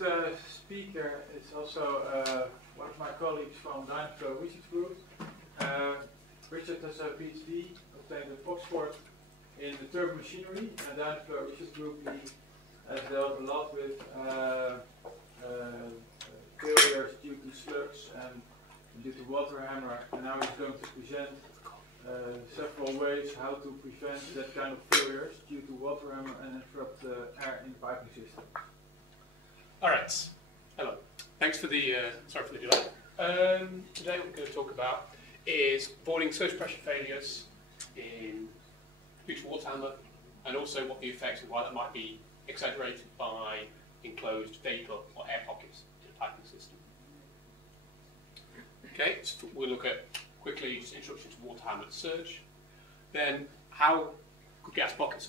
next speaker is also one of my colleagues from Dynaflow research group. Richard has a PhD obtained at Oxford in the turbo machinery, and Dynaflow research group he has dealt a lot with failures due to slugs and due to waterhammer, and now he's going to present several ways how to prevent that kind of failures due to waterhammer and interrupt air in the piping system. All right. Hello. Thanks for the sorry for the delay. Today what we're going to talk about is avoiding surge pressure failures in future waterhammer, and also what the effects and why that might be exaggerated by enclosed vapour or air pockets in the piping system. Okay, so we'll look at quickly just introduction to waterhammer surge. Then how could gas pockets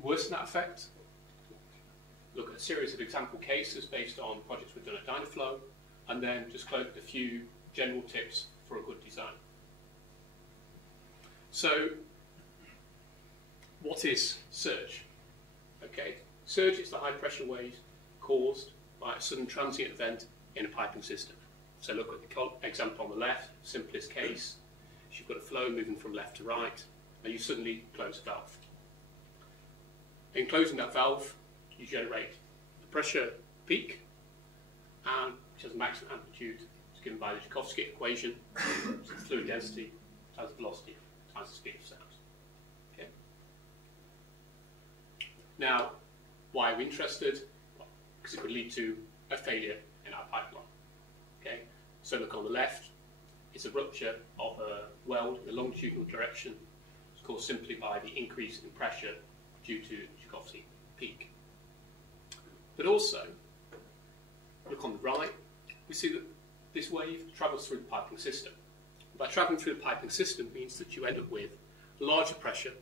worsen that effect? Look at a series of example cases based on projects we've done at Dynaflow, and then just close with a few general tips for a good design. So, what is surge? Okay, surge is the high pressure wave caused by a sudden transient event in a piping system. So look at the example on the left, simplest case. You've got a flow moving from left to right, and you suddenly close a valve. In closing that valve, you generate the pressure peak, and which has a maximum amplitude. It's given by the Joukowsky equation. So the fluid density times the velocity times the speed of sound. Okay. Now, why are we interested? Well, because it could lead to a failure in our pipeline. Okay. So look on the left. It's a rupture of a weld in the longitudinal direction. It's caused simply by the increase in pressure due to Joukowsky peak. But also, look on the right, we see that this wave travels through the piping system. By travelling through the piping system means that you end up with larger pressure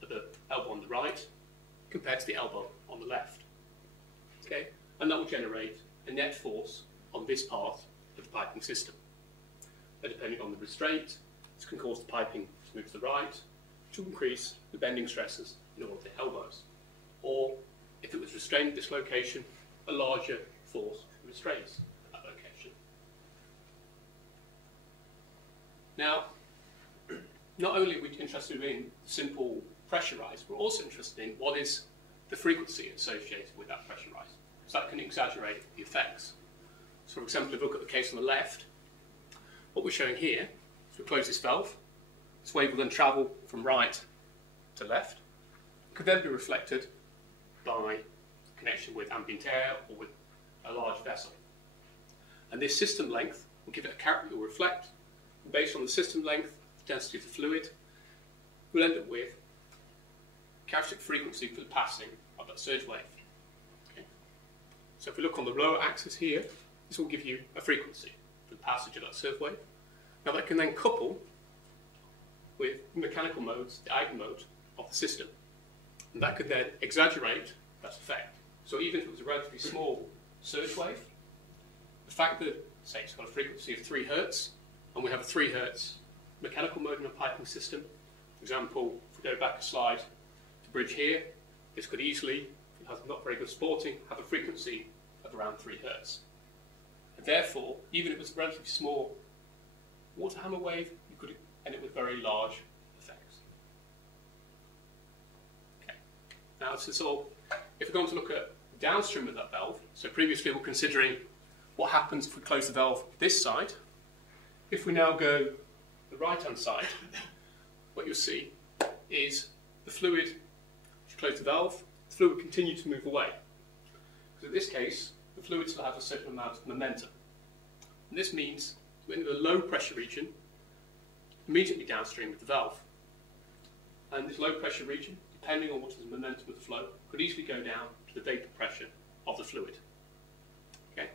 at the elbow on the right compared to the elbow on the left. Okay? And that will generate a net force on this part of the piping system. And depending on the restraint, this can cause the piping to move to the right to increase the bending stresses in all of the elbows. Or, if it was restrained at this location, a larger force restrains that location. Now, not only are we interested in simple pressure rise, we're also interested in what is the frequency associated with that pressure rise, because that can exaggerate the effects. So, for example, if we look at the case on the left, what we're showing here is we close this valve. This wave will then travel from right to left. It could then be reflected by connection with ambient air or with a large vessel. And this system length will give it a character, it will reflect, and based on the system length, the density of the fluid, we'll end up with characteristic frequency for the passing of that surge wave. Okay. So if we look on the lower axis here, this will give you a frequency for the passage of that surge wave. Now that can then couple with mechanical modes, the eigenmode of the system. And that could then exaggerate that effect. So even if it was a relatively small surge wave, the fact that, say, it's got a frequency of 3 Hz, and we have a 3 Hz mechanical mode in a piping system, for example, if we go back a slide to bridge here, this could easily, if it has not very good sporting, have a frequency of around 3 Hz. And therefore, even if it was a relatively small waterhammer wave, you could end up with very large effects. Okay. Now, this is all. If we're going to look at downstream of that valve, so previously we were considering what happens if we close the valve this side. If we now go the right-hand side, what you'll see is the fluid, if you close the valve, the fluid will continue to move away. Because in this case, the fluid still has a certain amount of momentum. And this means we're in a low pressure region immediately downstream of the valve. And this low pressure region, depending on what is the momentum of the flow, could easily go down to the vapour pressure of the fluid. Okay?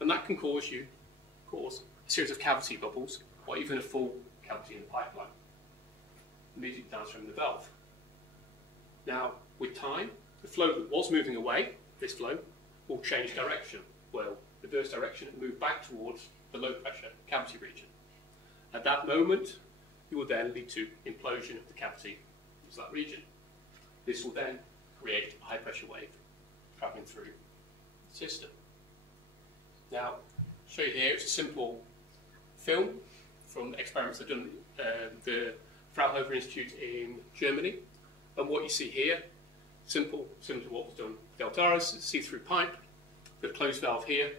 And that can cause a series of cavity bubbles, or even a full cavity in the pipeline, immediately downstream of the valve. Now, with time, the flow that was moving away, this flow, will change direction, will reverse direction and move back towards the low pressure cavity region. At that moment, you will then lead to implosion of the cavity into that region. This will then create a high pressure wave travelling through the system. Now, I'll show you here, it's a simple film from experiments that done the Fraunhofer Institute in Germany. And what you see here, similar to what was done with Deltaris, it's a see-through pipe, with a closed valve here,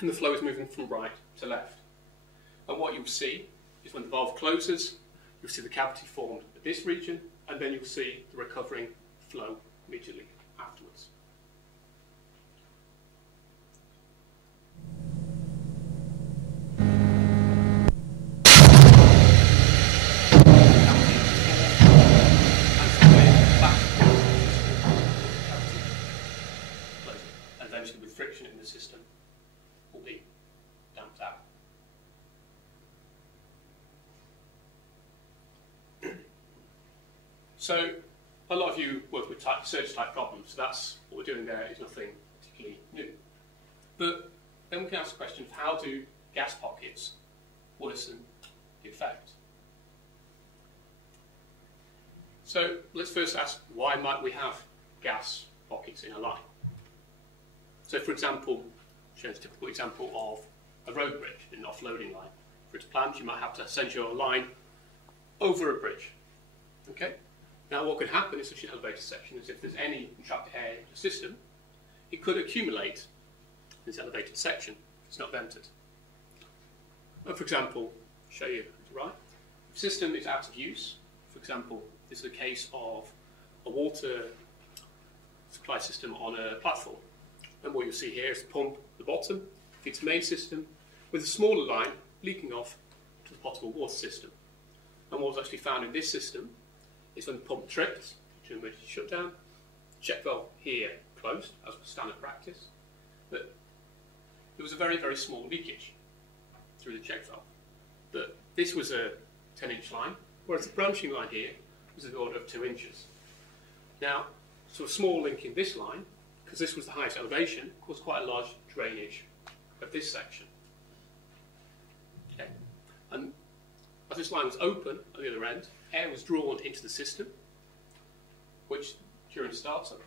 and the flow is moving from right to left. And what you'll see is when the valve closes, you'll see the cavity formed at this region, and then you'll see the recovering flow immediately afterwards. And eventually, with friction in the system, will be damped out. So, a lot of you work with surge type problems, so that's what we're doing there is nothing particularly new. But then we can ask the question of how do gas pockets worsen the effect? So let's first ask, why might we have gas pockets in a line? So for example, shows a typical example of a road bridge in an offloading line. For its planned, you might have to send your line over a bridge. Okay? Now what could happen in such an elevated section is if there's any entrapped air in the system, it could accumulate in this elevated section if it's not vented. For example, I'll show you to the right. If the system is out of use, for example, this is a case of a water supply system on a platform. And what you'll see here is the pump at the bottom, feeds the main system, with a smaller line leaking off to the potable water system. And what was actually found in this system is when the pump tripped during emergency shutdown, the check valve here closed, as was standard practice, but there was a very, very small leakage through the check valve. But this was a 10-inch line, whereas the branching line here was of the order of 2 inches. Now, so a small link in this line, because this was the highest elevation, caused quite a large drainage of this section. Okay. And as this line was open at the other end, air was drawn into the system, which during startup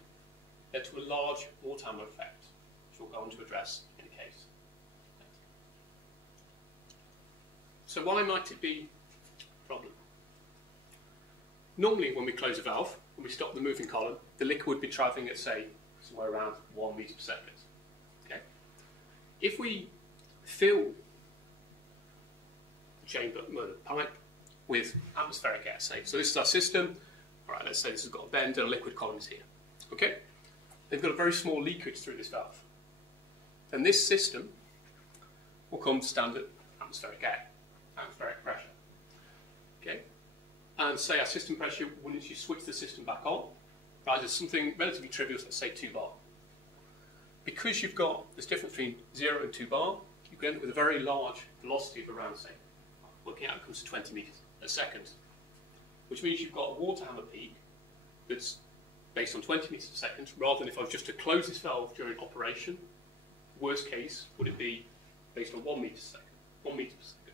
led to a large waterhammer effect, which we'll go on to address in a case. So why might it be a problem? Normally when we close a valve, when we stop the moving column, the liquid would be travelling at, say, somewhere around 1 metre per second. Okay? If we fill the chamber, the pipe, with atmospheric air, say, so this is our system, all right, let's say this has got a bend and a liquid column is here. Okay? They've got a very small leakage through this valve. Then this system will come to standard atmospheric air, atmospheric pressure. Okay? And say our system pressure, once you switch the system back on, rises something relatively trivial, let's say 2 bar. Because you've got this difference between 0 and 2 bar, you can end up with a very large velocity of around, say, working out it comes to 20 metres a second, which means you've got a waterhammer peak that's based on 20 metres a second, rather than if I was just to close this valve during operation, worst case would it be based on 1 metre a second, 1 metre per second.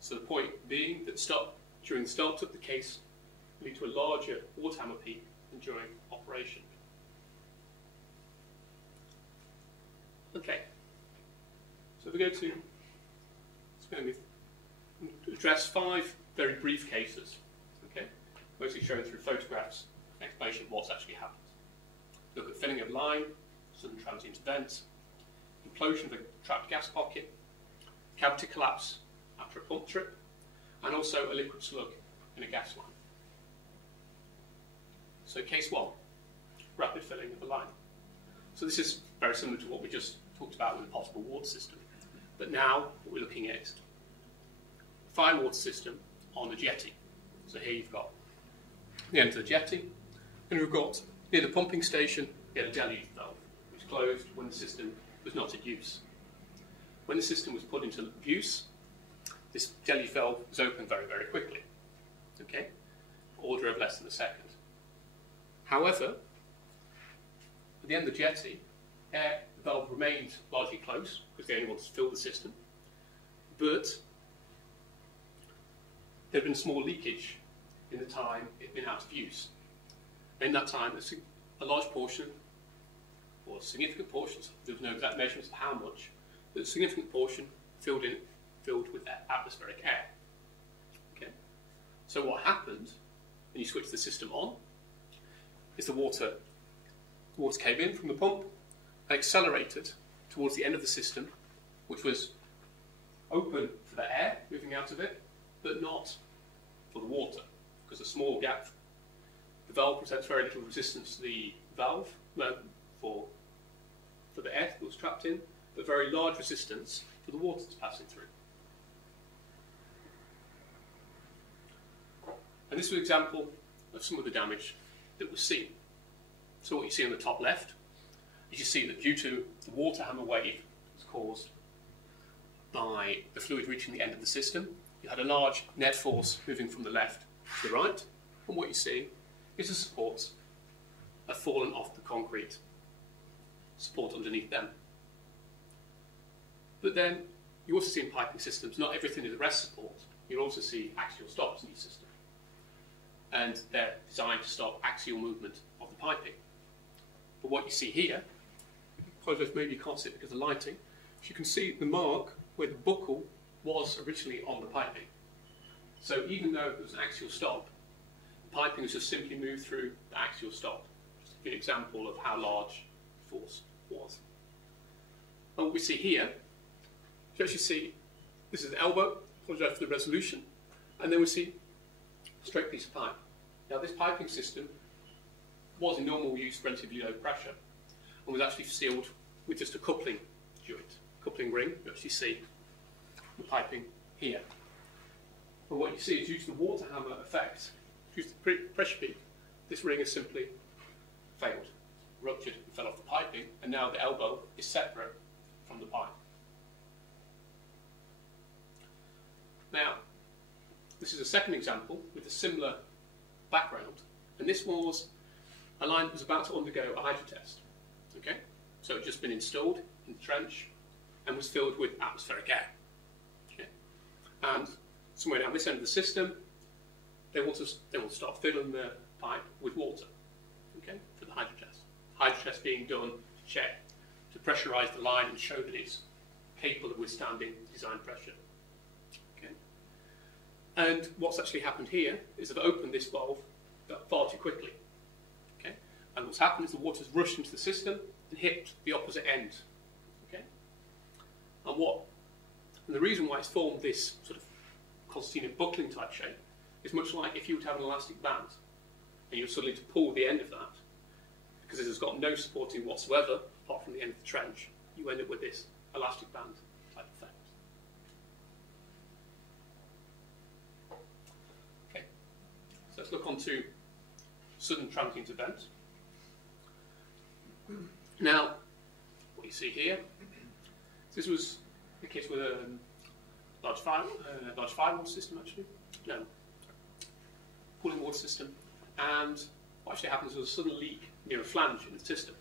So the point being that during the startup, the case will lead to a larger waterhammer peak than during operation. Okay, so if we go to, address 5 very brief cases, okay, mostly shown through photographs, an explanation of what's actually happened. Look at filling of line, sudden transient event, implosion of a trapped gas pocket, cavity collapse after a pump trip, and also a liquid slug in a gas line. So case 1, rapid filling of a line. So this is very similar to what we just talked about with the potable water system. But now what we're looking at is a fine water system on a jetty. So here you've got the end of the jetty, and we've got near the pumping station, we had a deluge valve, which closed when the system was not in use. When the system was put into use, this deluge valve was opened very, very quickly. Okay? Order of less than a second. However, at the end of the jetty, the valve remained largely closed because they only wanted to fill the system, but there had been small leakage in the time it had been out of use. In that time, a large portion, or a significant portion, there was no exact measurements of how much, but a significant portion filled with atmospheric air. Okay? So what happened when you switched the system on is the water came in from the pump and accelerated towards the end of the system, which was open for the air moving out of it, but not for the water, because a small gap, the valve presents very little resistance to the valve for the air that was trapped in, but very large resistance for the water that's passing through. And this is an example of some of the damage that was seen. So what you see on the top left is you see that due to the waterhammer wave that's caused by the fluid reaching the end of the system, you had a large net force moving from the left to the right, and what you see is the supports have fallen off the concrete support underneath them. But then you also see in piping systems, not everything is rest support. You'll also see axial stops in your system, and they're designed to stop axial movement of the piping. But what you see here, I apologise, maybe you can't see it because of the lighting, you can see the mark where the buckle was originally on the piping. So even though there was an axial stop, the piping has just simply moved through the axial stop. Just to give you an example of how large the force was. And what we see here, you actually see this is an elbow, apologise for the resolution, and then we see a straight piece of pipe. Now this piping system was in normal use relatively low pressure and was actually sealed with just a coupling joint, coupling ring. You actually see the piping here. But what you see is due to the waterhammer effect, due to the pressure peak, this ring has simply failed, ruptured and fell off the piping, and now the elbow is separate from the pipe. Now, this is a second example with a similar background, and this was a line that was about to undergo a hydro test. Okay? So it had just been installed in the trench and was filled with atmospheric air. Okay? And somewhere down this end of the system, they want to start filling the pipe with water. Okay? For the hydro test. Hydro test being done to check, to pressurise the line and show that it's capable of withstanding design pressure. Okay? And what's actually happened here is they've opened this valve far too quickly. Okay? And what's happened is the water's rushed into the system and hit the opposite end. Okay? And the reason why it's formed this sort of concertina buckling type shape is much like if you were to have an elastic band and you were suddenly to pull the end of that, because it has got no supporting whatsoever apart from the end of the trench, you end up with this elastic band type effect. Okay, so let's look on to sudden transient event. Now, what you see here, this was the case with a large firewall system actually, no, cooling water system, and what actually happens was a sudden leak near a flange in the system.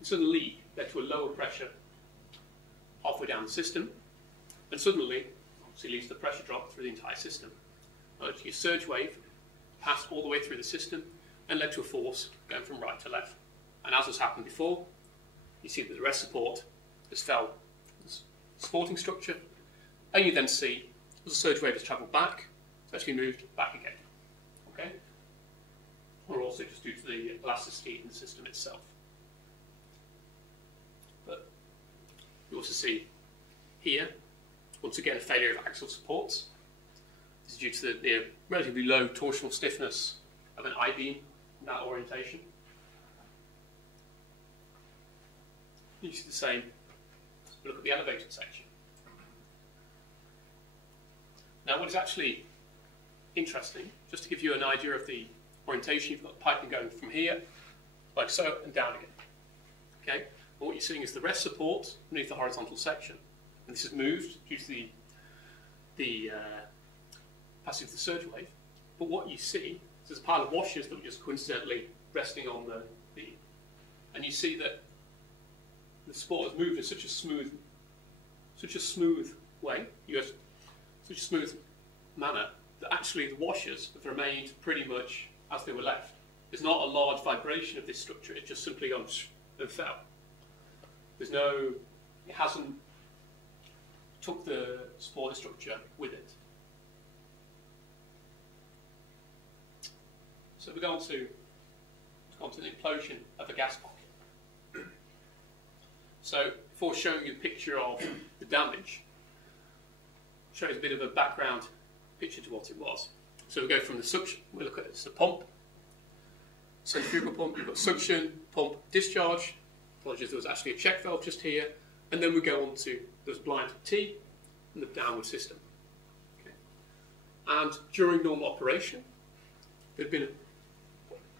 The sudden leak led to a lower pressure halfway down the system, and suddenly, obviously leads to the pressure drop through the entire system. A surge wave passed all the way through the system and led to a force going from right to left. And as has happened before, you see that the rest support has fell the supporting structure, and you then see as the surge wave has travelled back, it's actually moved back again. Okay? Or also just due to the elasticity in the system itself. But you also see here, once again, a failure of axial supports. This is due to the relatively low torsional stiffness of an I-beam in that orientation. You see the same. Look at the elevated section. Now, what is actually interesting, just to give you an idea of the orientation, you've got the piping going from here, like so, and down again. Okay? And what you're seeing is the rest support beneath the horizontal section. And this is moved due to the passage of the surge wave. But what you see is there's a pile of washers that were just coincidentally resting on the beam. And you see that the support has moved in such a smooth way, such a smooth manner, that actually the washers have remained pretty much as they were left. There's not a large vibration of this structure, it's just simply gone and fell. There's no, it hasn't took the spoiler structure with it. So we go on to the implosion of a gas pocket. So before showing you a picture of the damage, shows a bit of a background picture to what it was. So we go from the suction, we look at it's the pump, centrifugal pump, you've got suction, pump, discharge. Apologies, there was actually a check valve just here, and then we go on to there's blind T and the downward system. Okay. And during normal operation, there'd been a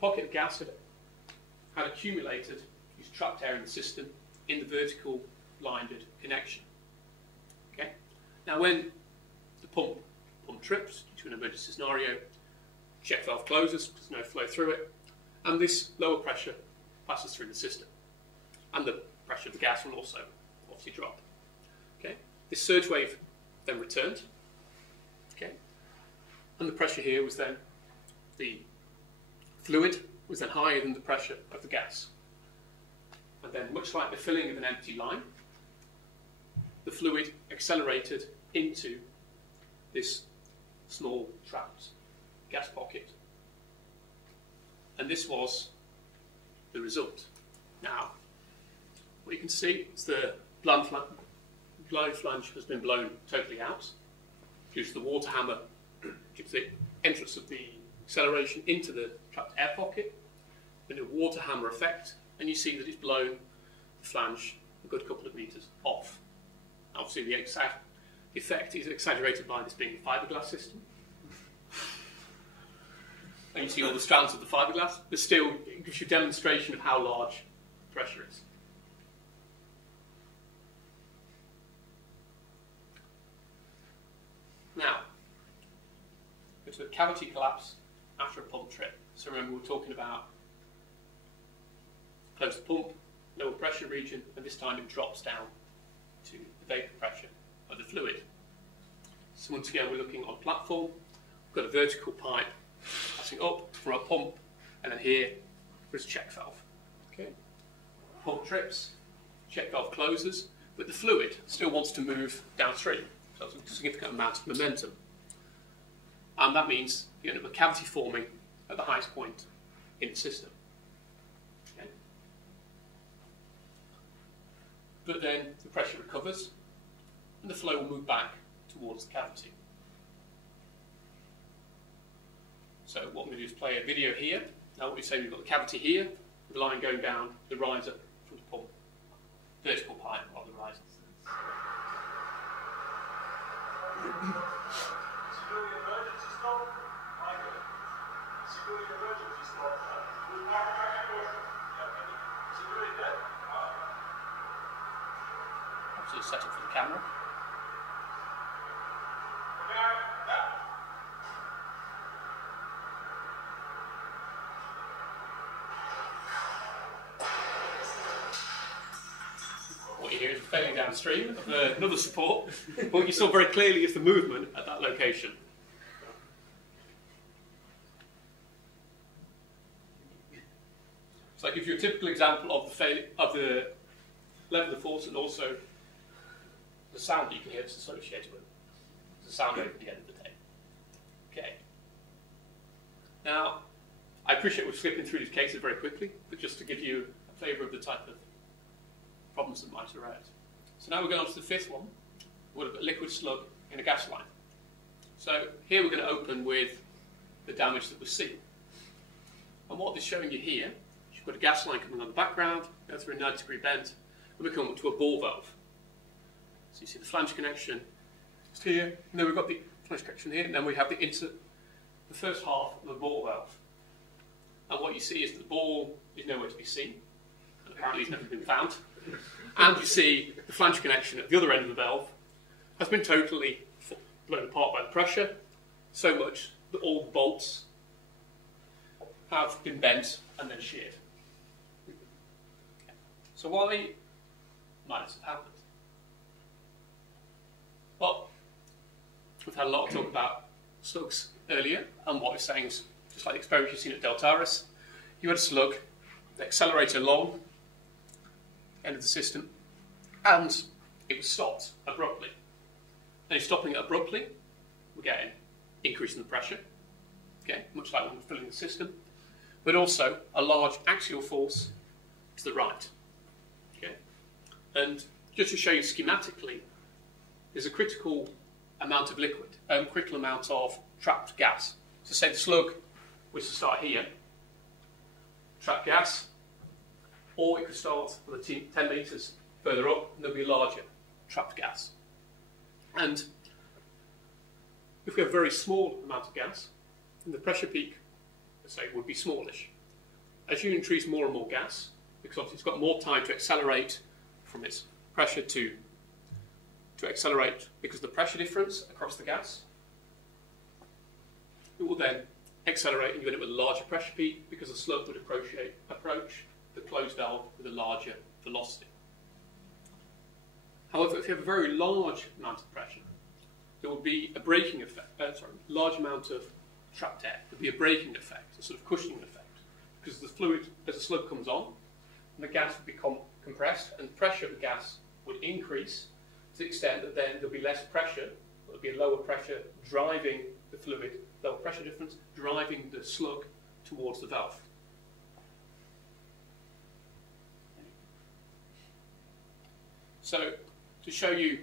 pocket of gas that had accumulated, used trapped air in the system in the vertical blinded connection. Okay. Now when the pump trips due to an emergency scenario, check valve closes, there's no flow through it, and this lower pressure passes through the system. And the pressure of the gas will also obviously drop. Okay. This surge wave then returned. Okay. And the pressure here was then, the fluid was then higher than the pressure of the gas. And then, much like the filling of an empty line, the fluid accelerated into this small trapped gas pocket. And this was the result. Now, what you can see is the blind flange has been blown totally out due to the water hammer, due to the entrance of the acceleration into the trapped air pocket, and a water hammer effect, and you see that it's blown the flange a good couple of metres off. Obviously, the effect is exaggerated by this being a fiberglass system. And you see all the strands of the fiberglass, but still it gives you a demonstration of how large the pressure is. Now, go to a cavity collapse after a pump trip. So remember, we're talking about close the pump, lower pressure region, and this time it drops down to the vapour pressure of the fluid. So once again, we're looking on a platform. We've got a vertical pipe passing up from a pump, and then here there's a check valve. Okay. Pump trips, check valve closes, but the fluid still wants to move downstream. So it's a significant amount of momentum. And that means you end up with a cavity forming at the highest point in the system. Okay. But then the pressure recovers, and the flow will move back towards the cavity. So what we're going to do is play a video here. Now what we're saying, we've got the cavity here, the line going down the riser from the pump, vertical pipe of the riser. Absolutely set up for the camera. What you hear is failing downstream of another support. What you saw very clearly is the movement at that location. So that gives you a typical example of the level of force and also the sound that you can hear that's associated with it. It's a sound wave at the end of the day. Okay. Now, I appreciate we're flipping through these cases very quickly, but just to give you a flavour of the type of problems that might arise. So now we're going on to the fifth one. We've got a liquid slug in a gas line. So here we're going to open with the damage that was seen. And what this is showing you here, you've got a gas line coming on the background, go through a 90-degree bend, and we come up to a ball valve. So you see the flange connection just here, and then we've got the flange connection here, and then we have the first half of the ball valve. And what you see is that the ball is nowhere to be seen, and apparently it's never been found. And you see the flange connection at the other end of the valve has been totally blown apart by the pressure, so much that all the bolts have been bent and then sheared. So why might this have happened? Well, we've had a lot of talk about slugs earlier, and what we're saying is, just like the experiment you've seen at Deltaris, you had a slug that accelerated along end of the system, and it was stopped abruptly. And if stopping it abruptly, we're getting increase in the pressure, okay, much like when we're filling the system, but also a large axial force to the right. Okay? And just to show you schematically, there's a critical amount of liquid, critical amount of trapped gas. So say the slug was to start here, trapped gas, or it could start with 10 metres further up, and there'll be larger trapped gas. And if we have a very small amount of gas, then the pressure peak, let's say, would be smallish. As you increase more and more gas, because obviously it's got more time to accelerate from its pressure to accelerate because of the pressure difference across the gas, it will then accelerate and you end up with a larger pressure peak because the slug would approach the closed valve with a larger velocity. However, if you have a very large amount of pressure, there will be a braking effect, large amount of trapped air. There will be a braking effect, a sort of cushioning effect, because the fluid, as the slug comes on, the gas would become compressed and the pressure of the gas would increase to the extent that then there'll be less pressure, there'll be a lower pressure driving the fluid, lower pressure difference, driving the slug towards the valve. So, to show you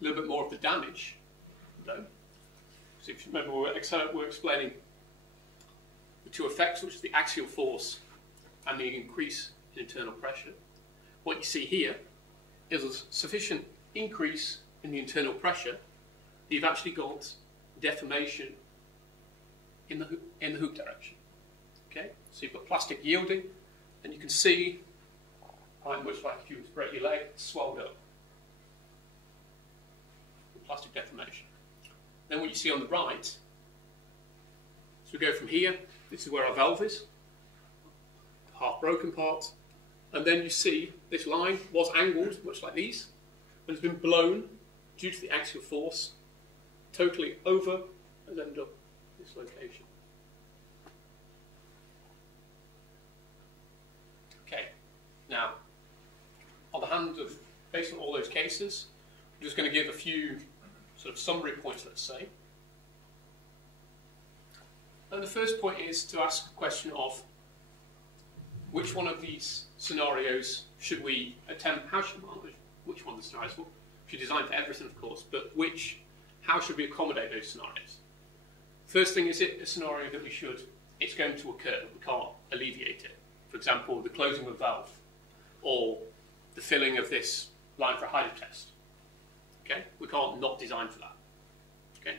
a little bit more of the damage, though, so if you remember we're explaining the two effects, which is the axial force and the increase in internal pressure. What you see here is a sufficient increase in the internal pressure that you've actually got deformation in the hoop direction. Okay, so you've got plastic yielding, and you can see, quite much like if you were to break your leg, it's swelled up. Plastic deformation. Then what you see on the right, so we go from here, this is where our valve is, the half broken part, and then you see this line was angled, much like these, and it's been blown due to the axial force, totally over and ended up this location. Okay, now, on the hand of, based on all those cases, I'm just going to give a few sort of summary points, let's say. And the first point is to ask the question of which one of these scenarios should we attempt, which one of the scenarios, well, we should design for everything, of course, but how should we accommodate those scenarios? First thing, is it a scenario that it's going to occur, we can't alleviate it? For example, the closing of a valve, or the filling of this line for a hydro test. Okay, we can't not design for that. Okay,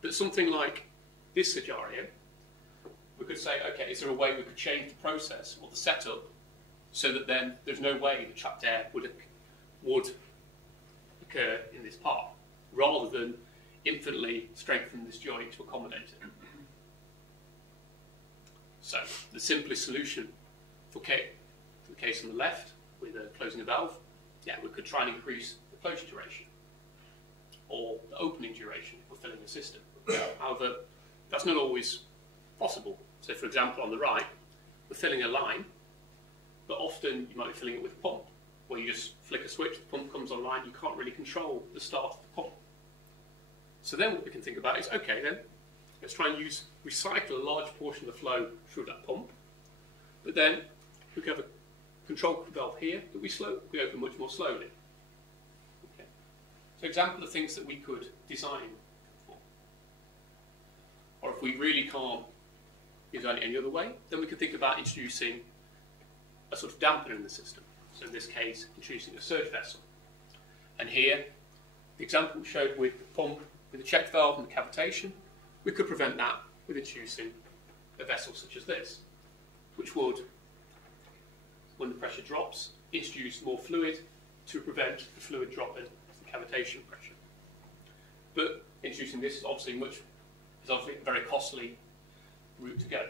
but something like this scenario, we could say, okay, is there a way we could change the process or the setup so that then there's no way the trapped air would occur in this part, rather than infinitely strengthen this joint to accommodate it. So the simplest solution for the case on the left, with closing a valve, yeah, we could try and increase the closure duration, or the opening duration if we're filling a system. However, that's not always possible. So for example, on the right, we're filling a line, but often you might be filling it with a pump, where you just flick a switch, the pump comes online, you can't really control the start of the pump. So then what we can think about is, okay then, let's try and recycle a large portion of the flow through that pump, but then we can have a control valve here that we open much more slowly. Okay. So example of things that we could design for. Or if we really can't design it any other way, then we could think about introducing a sort of dampener in the system. So in this case, introducing a surge vessel. And here, the example we showed with the pump, with the check valve and the cavitation, we could prevent that with introducing a vessel such as this, which would, when the pressure drops, introduce more fluid to prevent the fluid dropping to the cavitation pressure. But introducing this is obviously a very costly route to go.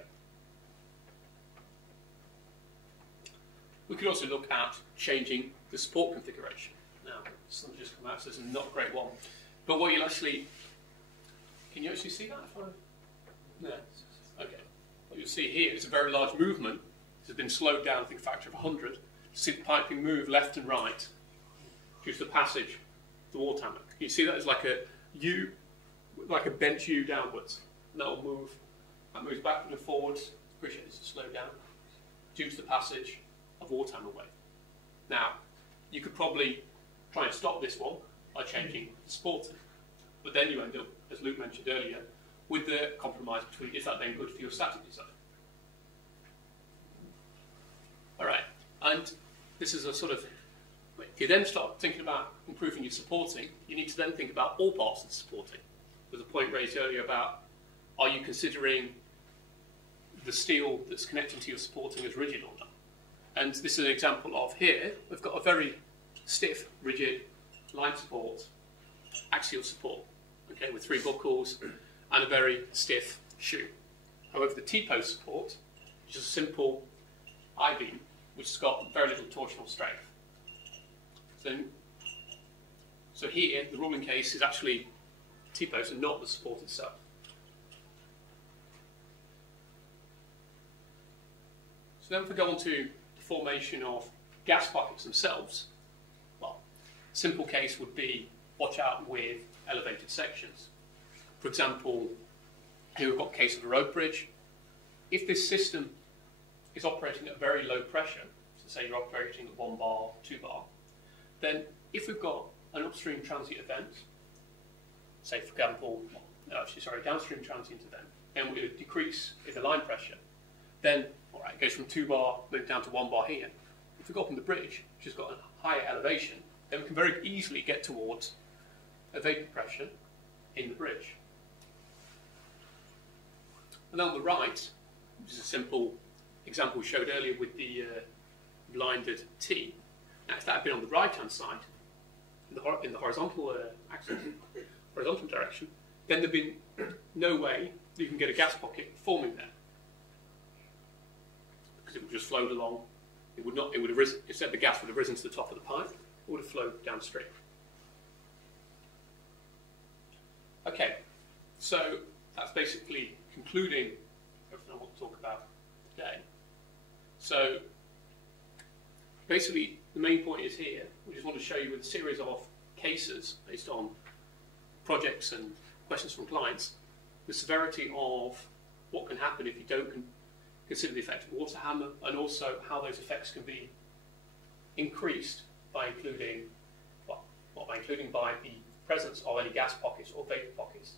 We could also look at changing the support configuration. Now, sun's just come out, so this is not a great one. But what you'll actually, can you actually see that? No. Okay. What you'll see here is a very large movement. This has been slowed down, I think, a factor of 100, see the piping move left and right due to the passage of the waterhammer. You see that as like a U, like a bent U downwards. And that will move. That moves backward and forwards. Appreciate this to slow down due to the passage of waterhammer wave. Now, you could probably try and stop this one by changing the supporting, but then you end up, as Luke mentioned earlier, with the compromise between is that then good for your static design? All right, and this is a sort of, if you then start thinking about improving your supporting, you need to then think about all parts of the supporting. There was a point raised earlier about, are you considering the steel that's connecting to your supporting as rigid or not? And this is an example of here, we've got a very stiff, rigid line support, axial support, okay, with 3 buckles and a very stiff shoe. However, the T-post support is just a simple I-beam, which has got very little torsional strength. So here, the ruling case is actually T-post and not the support itself. So then if we go on to the formation of gas pockets themselves, well, simple case would be watch out with elevated sections. For example, here we've got a case of a road bridge. If this system is operating at very low pressure, so say you're operating at 1 bar, 2 bar, then if we've got an upstream transient event, say for example, downstream transient event, then we would decrease in the line pressure. Then, all right, it goes from 2 bar, move down to 1 bar here. If we go up on the bridge, which has got a higher elevation, then we can very easily get towards a vapour pressure in the bridge. And on the right, which is a simple example we showed earlier with the blinded T. Now, if that had been on the right-hand side, in the horizontal axis, horizontal direction, then there'd been no way you can get a gas pocket forming there, because it would just flowed along. It would not. It would have risen. Instead, the gas would have risen to the top of the pipe. It would have flowed downstream. Okay, so that's basically concluding everything I want to talk about today. So basically, the main point is here. We just want to show you with a series of cases based on projects and questions from clients, the severity of what can happen if you don't consider the effect of waterhammer, and also how those effects can be increased by including, by the presence of any gas pockets or vapour pockets